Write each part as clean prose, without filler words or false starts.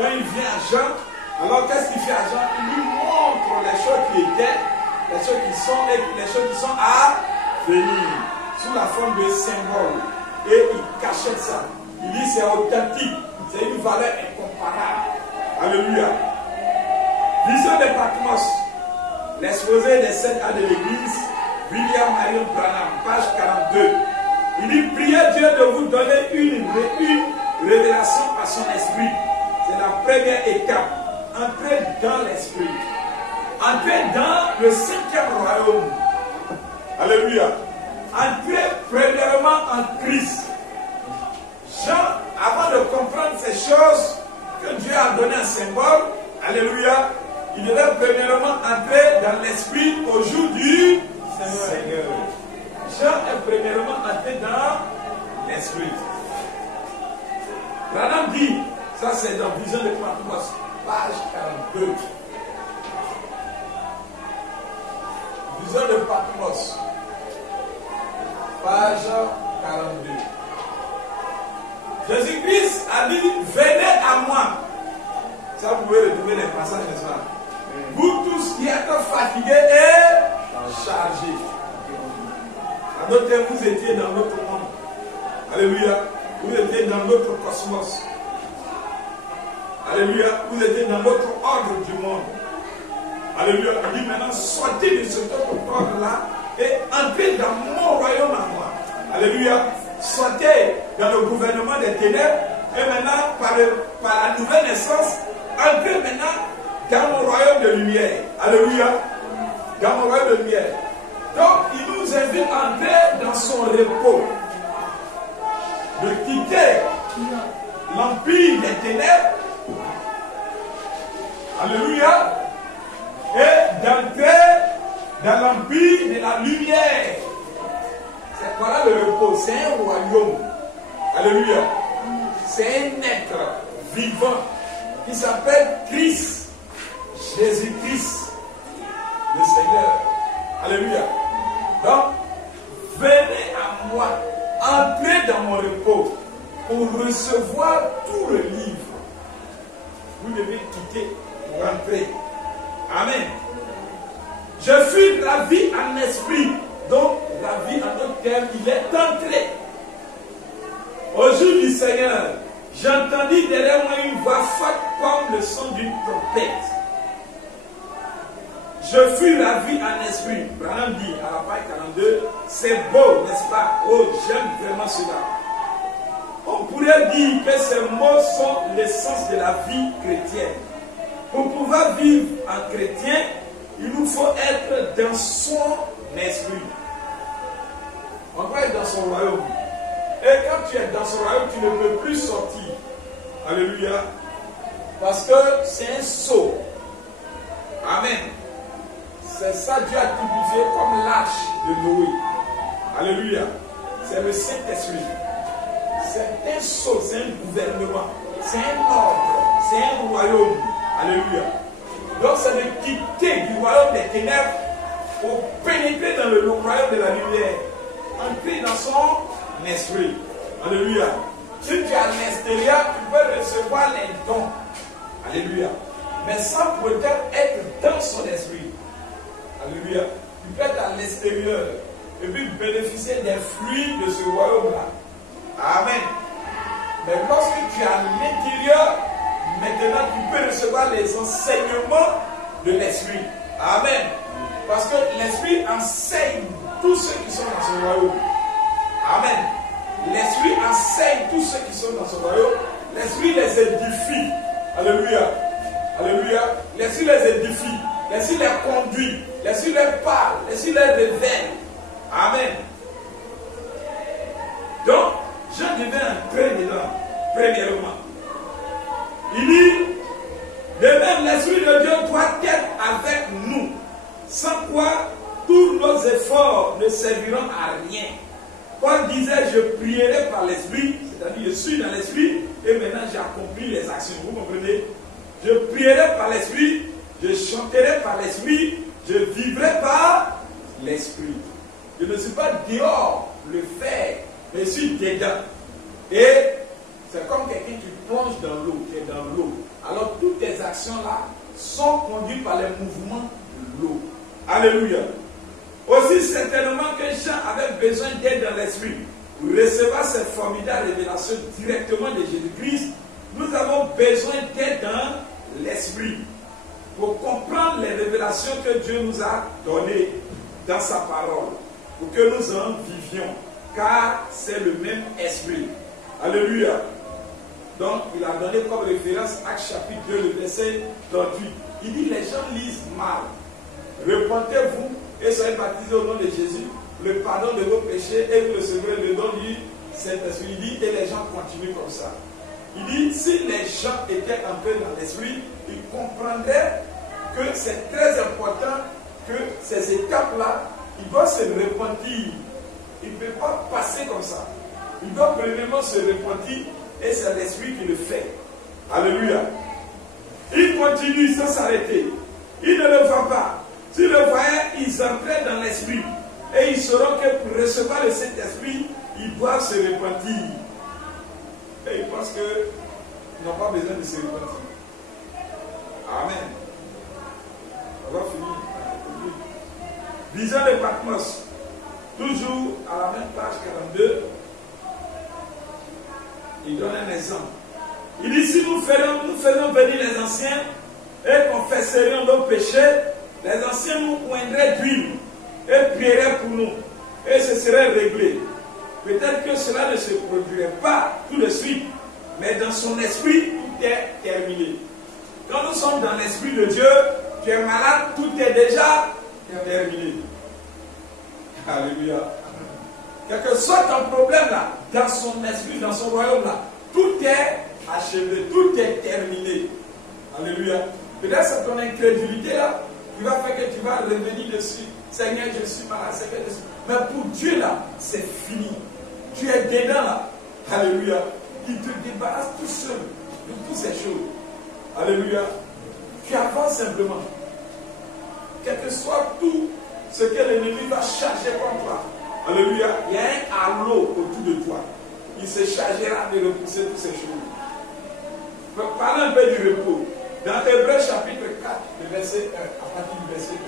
Quand il vient à Jean, alors qu'est-ce qu'il fait à Jean? Il lui montre les choses qui étaient, les choses qui sont et les choses qui sont à venir, sous la forme de symboles. Et il cachette ça. Il dit c'est authentique, c'est une valeur incomparable. Alléluia. Vision de Patmos, l'exposé des 7 ans de l'église, William Marion Branham, page 42. Il dit priez Dieu de vous donner une révélation à son esprit. C'est la première étape. Entrez dans l'esprit. Entrez dans le 5e royaume. Alléluia. Entrez premièrement en Christ. Jean, avant de comprendre ces choses que Dieu a donné un symbole, alléluia, il devait premièrement entrer dans l'esprit au jour du Seigneur. Jean est premièrement entré dans l'esprit. Branham dit, ça c'est dans Vision de Patmos, page 42. Vision de Patmos, page 42. Jésus-Christ a dit, venez à moi. Ça, vous pouvez retrouver les passages, n'est-ce pas? Vous tous qui êtes fatigués et chargés. En d'autres termes, vous étiez dans l'autre monde. Alléluia. Vous étiez dans l'autre cosmos. Alléluia. Vous étiez dans l'autre ordre du monde. Alléluia. Il dit maintenant, sortez de cet autre ordre-là et entrez dans mon royaume à moi. Alléluia. Sortez dans le gouvernement des ténèbres et maintenant, par la nouvelle naissance, entrez maintenant dans mon royaume de lumière. Alléluia. Dans mon royaume de lumière. Donc, il nous invite à entrer dans son repos. De quitter l'empire des ténèbres. Alléluia. Et d'entrer dans l'empire de la lumière. Voilà le repos. C'est un royaume. Alléluia. C'est un être vivant qui s'appelle Christ. Jésus-Christ. Le Seigneur. Alléluia. Donc, venez à moi. Entrez dans mon repos pour recevoir tout le livre. Vous devez quitter pour entrer. Amen. Je fuis la vie en esprit. Donc, la vie en d'autres termes, il est entré. Au jour du Seigneur, j'entendis derrière moi une voix forte comme le son d'une trompette. Je fuis la vie en esprit. Branham dit à la page 42, c'est beau, n'est-ce pas? Oh, j'aime vraiment cela. On pourrait dire que ces mots sont l'essence de la vie chrétienne. Pour pouvoir vivre en chrétien, il nous faut être dans son esprit. On doit être dans son royaume. Et quand tu es dans son royaume, tu ne peux plus sortir. Alléluia. Parce que c'est un sceau. Amen. C'est ça Dieu a typifié comme l'arche de Noé. Alléluia. C'est le Saint-Esprit. C'est un sceau, c'est un gouvernement. C'est un ordre. C'est un royaume. Alléluia. Donc c'est de quitter du royaume des ténèbres pour pénétrer dans le royaume de la lumière. Entrer dans son esprit. Alléluia. Si tu es à l'extérieur, tu peux recevoir les dons. Alléluia. Mais sans peut-être être dans son esprit. Alléluia. Tu peux être à l'extérieur et puis bénéficier des fruits de ce royaume-là. Amen. Mais lorsque tu es à l'intérieur, maintenant tu peux recevoir les enseignements de l'esprit. Amen. Parce que l'esprit enseigne tous ceux qui sont dans son royaume. Amen. L'esprit enseigne tous ceux qui sont dans son royaume. L'esprit les édifie. Alléluia. Alléluia. L'esprit les édifie. L'esprit les conduit. L'esprit les parle. L'esprit les révèle. Amen. Donc, je devais entrer dedans, premièrement. Il dit, de même, l'Esprit de Dieu doit être avec nous, sans quoi tous nos efforts ne serviront à rien. Paul disait, je prierai par l'Esprit, c'est-à-dire je suis dans l'Esprit, et maintenant j'accomplis les actions. Vous comprenez? Je prierai par l'Esprit, je chanterai par l'Esprit, je vivrai par l'Esprit. Je ne suis pas dehors le faire, mais je suis dedans. Et c'est comme quelqu'un qui plonge dans l'eau, qui est dans l'eau. alors toutes tes actions-là sont conduites par les mouvements de l'eau. Alléluia. Aussi certainement que Jean avait besoin d'aide dans l'esprit pour recevoir cette formidable révélation directement de Jésus-Christ. Nous avons besoin d'aide dans l'esprit pour comprendre les révélations que Dieu nous a données dans sa parole, pour que nous en vivions, car c'est le même esprit. Alléluia. Donc, il a donné comme référence Actes chapitre 2, le verset 38. Il dit, les gens lisent mal. Repentez-vous et soyez baptisés au nom de Jésus, le pardon de vos péchés, et vous recevrez le don du Saint-Esprit. Il dit, et les gens continuent comme ça. Il dit, si les gens étaient un peu dans l'esprit, ils comprendraient que c'est très important que ces étapes-là, ils doivent se repentir. Ils ne peuvent pas passer comme ça. Ils doivent premièrement se repentir et c'est l'esprit qui le fait. Alléluia. Ils continuent sans s'arrêter. Ils ne le voient pas. S'ils le voyaient, ils entraient dans l'esprit. Et ils sauront que pour recevoir le Saint-Esprit, ils doivent se repentir. Et ils pensent qu'ils n'ont pas besoin de se repentir. Amen. On va finir. Vision de Patmos. Toujours à la même page 42. Il donne un exemple. Il dit, si nous ferions venir les anciens et confesserions nos péchés, les anciens nous oindraient d'huile et prieraient pour nous. Et ce serait réglé. Peut-être que cela ne se produirait pas tout de suite, mais dans son esprit, tout est terminé. Quand nous sommes dans l'esprit de Dieu, tu es malade, tout est déjà terminé. Alléluia. Quel que soit ton problème là, dans son esprit, dans son royaume là, tout est achevé, tout est terminé. Alléluia. Peut-être c'est ton incrédulité là qui va faire que tu vas revenir dessus. Seigneur, je suis malade, Seigneur, je suis... Mais pour Dieu là, c'est fini. Tu es dedans là. Alléluia. Il te débarrasse tout seul de toutes ces choses. Alléluia. Tu avances simplement. Quel que soit tout ce que l'ennemi va charger contre toi. Alléluia. Il y a un halo autour de toi. Il se chargera de repousser toutes ces choses. Parlons un peu du repos. Dans Hébreux chapitre 4, le verset 1, à partir du verset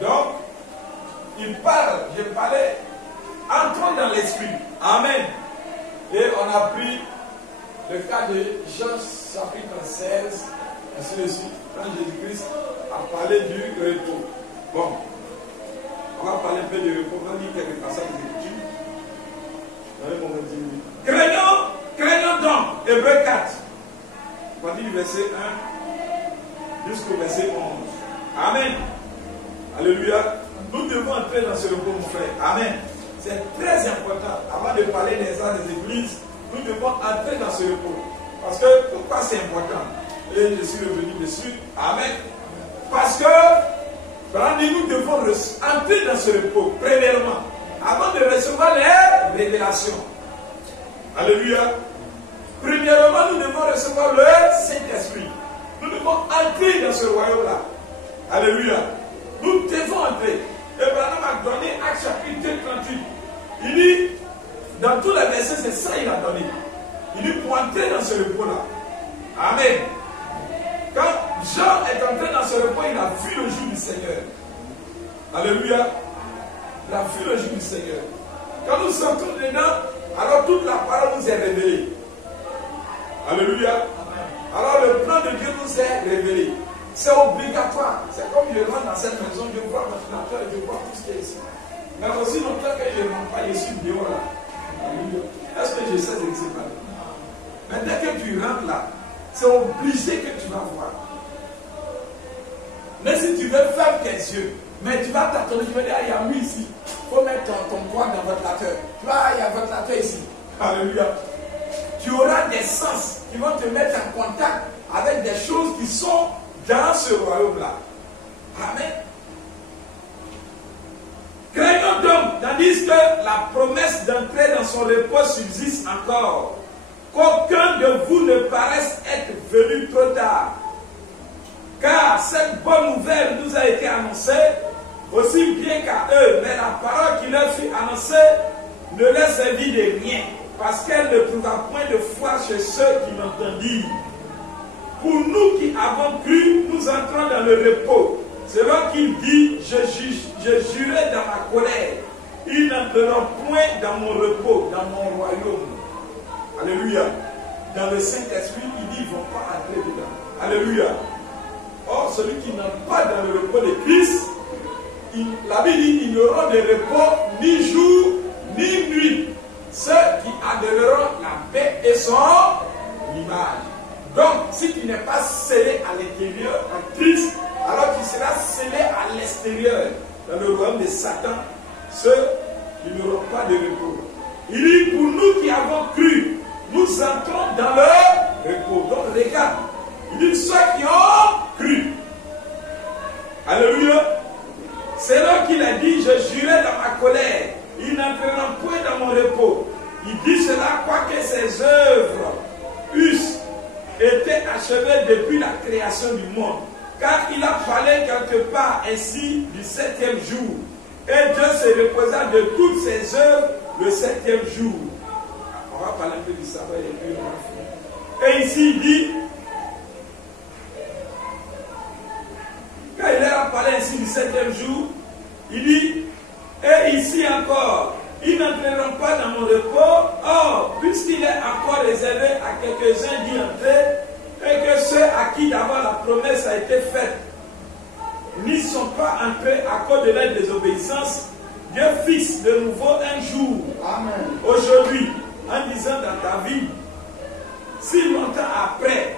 1. Donc, il parle, je parlais, entrons dans l'esprit. Amen. Et on a pris le cas de Jean chapitre 16, ainsi de suite, quand Jésus-Christ a parlé du repos. Bon, on va parler un peu du repos, on va lire quelques passages d'écriture. Craignons donc, Hébreux 4, on va dire du verset 1 jusqu'au verset 11. Amen. Alléluia. Nous devons entrer dans ce repos, mon frère. Amen. C'est très important. Avant de parler des arts des églises, nous devons entrer dans ce repos. Parce que, pourquoi c'est important? Et je suis revenu dessus. Amen. Parce que, nous devons entrer dans ce repos, premièrement, avant de recevoir les révélations. Alléluia. Premièrement, nous devons recevoir le Saint-Esprit. Nous devons entrer dans ce royaume-là. Alléluia. Nous devons entrer. Abraham a donné Actes chapitre 38. Il dit, dans tous les versets, c'est ça qu'il a donné. Il dit, pour entrer dans ce repos-là. Amen. Quand Jean est entré dans ce repos, il a vu le jour du Seigneur. Alléluia. Il a vu le jour du Seigneur. Quand nous sortons dedans, alors toute la parole nous est révélée. Alléluia. Alors le plan de Dieu nous est révélé. C'est obligatoire. C'est comme je rentre dans cette maison, je vois mon ordinateur, je vois tout ce qui est ici. Mais aussi longtemps que je ne rentre pas, je suis dehors là. Alléluia. Est-ce que je sais ce qui s'est passé? Mais dès que tu rentres là, c'est obligé que tu vas voir. Mais si tu veux fermer tes yeux, mais tu vas t'attendre, tu vas dire, ah, il y a mis ici. Il faut mettre ton poids dans votre ventilateur. Tu vois, il y a un ventilateur ici. Alléluia. Tu auras des sens qui vont te mettre en contact avec des choses qui sont dans ce royaume-là. Amen. Craignons donc, tandis que la promesse d'entrer dans son repos subsiste encore, qu'aucun de vous ne paraisse être venu trop tard. Car cette bonne nouvelle nous a été annoncée, aussi bien qu'à eux, mais la parole qui leur fut annoncée ne leur servit de rien, parce qu'elle ne trouva point de foi chez ceux qui l'entendirent. Pour nous qui avons cru, nous entrons dans le repos. C'est là qu'il dit, je jurais dans ma colère, ils n'entreront point dans mon repos, dans mon royaume. Alléluia. Dans le Saint-Esprit, il dit, ils ne vont pas entrer dedans. Alléluia. Or, celui qui n'entre pas dans le repos de Christ, la Bible dit, ils n'auront de repos ni jour, ni nuit. Ceux qui adoreront la paix et son image. Donc, si tu n'es pas scellé à l'intérieur en Christ, alors tu seras scellé à l'extérieur, dans le royaume de Satan, ceux qui n'auront pas de repos. Il dit, pour nous qui avons cru, nous entrons dans le repos. Donc, regarde, il dit, ceux qui ont cru. Alléluia. C'est là qu'il a dit, je jurais dans ma colère, ils n'entreront point dans mon repos. Il dit cela, quoique ses œuvres eussent été achevées depuis la création du monde. Car il a parlé quelque part ainsi du 7e jour. Et Dieu se reposa de toutes ses œuvres le 7e jour. On va parler un peu du sabbat et puis on va finir. Et ici il dit, quand il a parlé ainsi du 7e jour, il dit, et ici encore, ils n'entreront pas dans mon repos. Or, puisqu'il est encore réservé à quelques-uns d'y entrer, et que ceux à qui d'abord la promesse a été faite n'y sont pas entrés à cause de leur désobéissance, Dieu fixe de nouveau un jour, aujourd'hui, en disant dans ta vie, si longtemps après,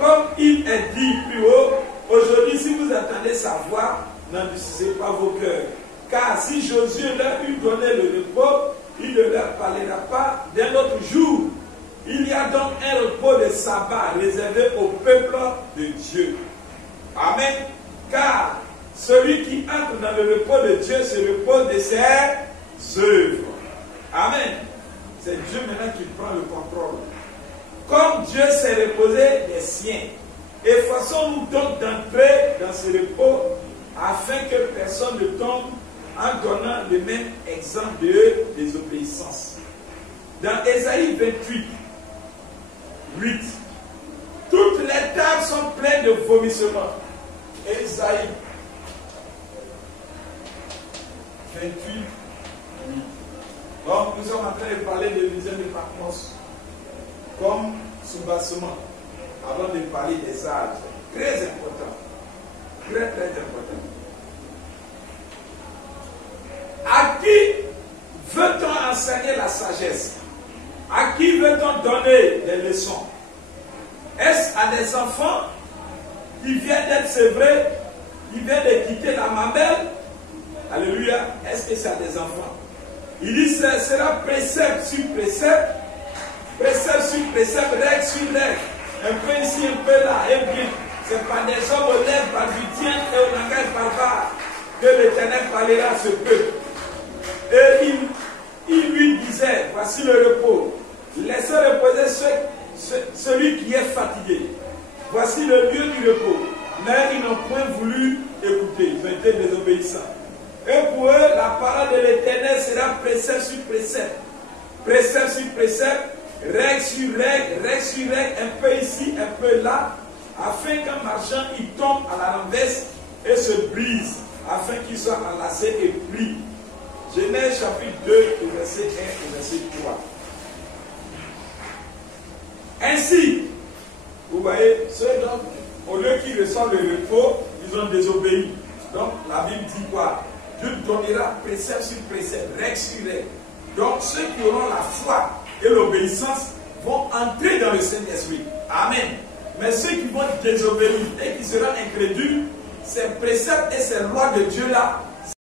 comme il est dit plus haut, aujourd'hui, si vous attendez sa voix, n'endurcissez pas vos cœurs. Car si Josué leur eût donné le repos, il ne leur parlera pas d'un autre jour. Il y a donc un repos de sabbat réservé au peuple de Dieu. Amen. Car celui qui entre dans le repos de Dieu se repose de ses œuvres. Amen. C'est Dieu maintenant qui prend le contrôle. Comme Dieu s'est reposé des siens, efforçons-nous donc d'entrer dans ce repos afin que personne ne tombe en donnant le même exemple de désobéissance. Dans Ésaïe 28, 8, toutes les tables sont pleines de vomissements. Ésaïe 28, 8. Donc nous sommes en train de parler de l'usine de Patmos comme soubassement avant de parler des âges. Très important. Très très important. À qui veut-on enseigner la sagesse? À qui veut-on donner des leçons? Est-ce à des enfants qui viennent d'être sevrés, qui viennent de quitter la mamelle? Alléluia. Est-ce que c'est à des enfants? Il dit ce sera précepte sur précepte, précepte sur précepte, règle sur règle. Un peu ici, un peu là, et bien. C'est par des hommes aux lèvres balbutiennes et au langage barbare que l'Éternel parlera à ce peuple. Et il lui disait, voici le repos. Laissez reposer celui qui est fatigué. Voici le lieu du repos. Mais ils n'ont point voulu écouter. Ils ont été désobéissants. Et pour eux, la parole de l'Éternel sera précepte sur précepte. Précepte sur précepte, règle sur règle, règle sur règle, un peu ici, un peu là, afin qu'en marchant, il tombe à la renverse et se brise, afin qu'il soit enlacé et pris. Genèse chapitre 2, verset 1 et verset 3. Ainsi, vous voyez, ceux donc, au lieu qu'ils reçoivent le repos, ils ont désobéi. Donc, la Bible dit quoi? Dieu donnera précepte sur précepte, règle sur règle. Donc, ceux qui auront la foi et l'obéissance vont entrer dans le Saint-Esprit. Amen. Mais ceux qui vont désobéir et qui seront incrédules, ces préceptes et ces lois de Dieu là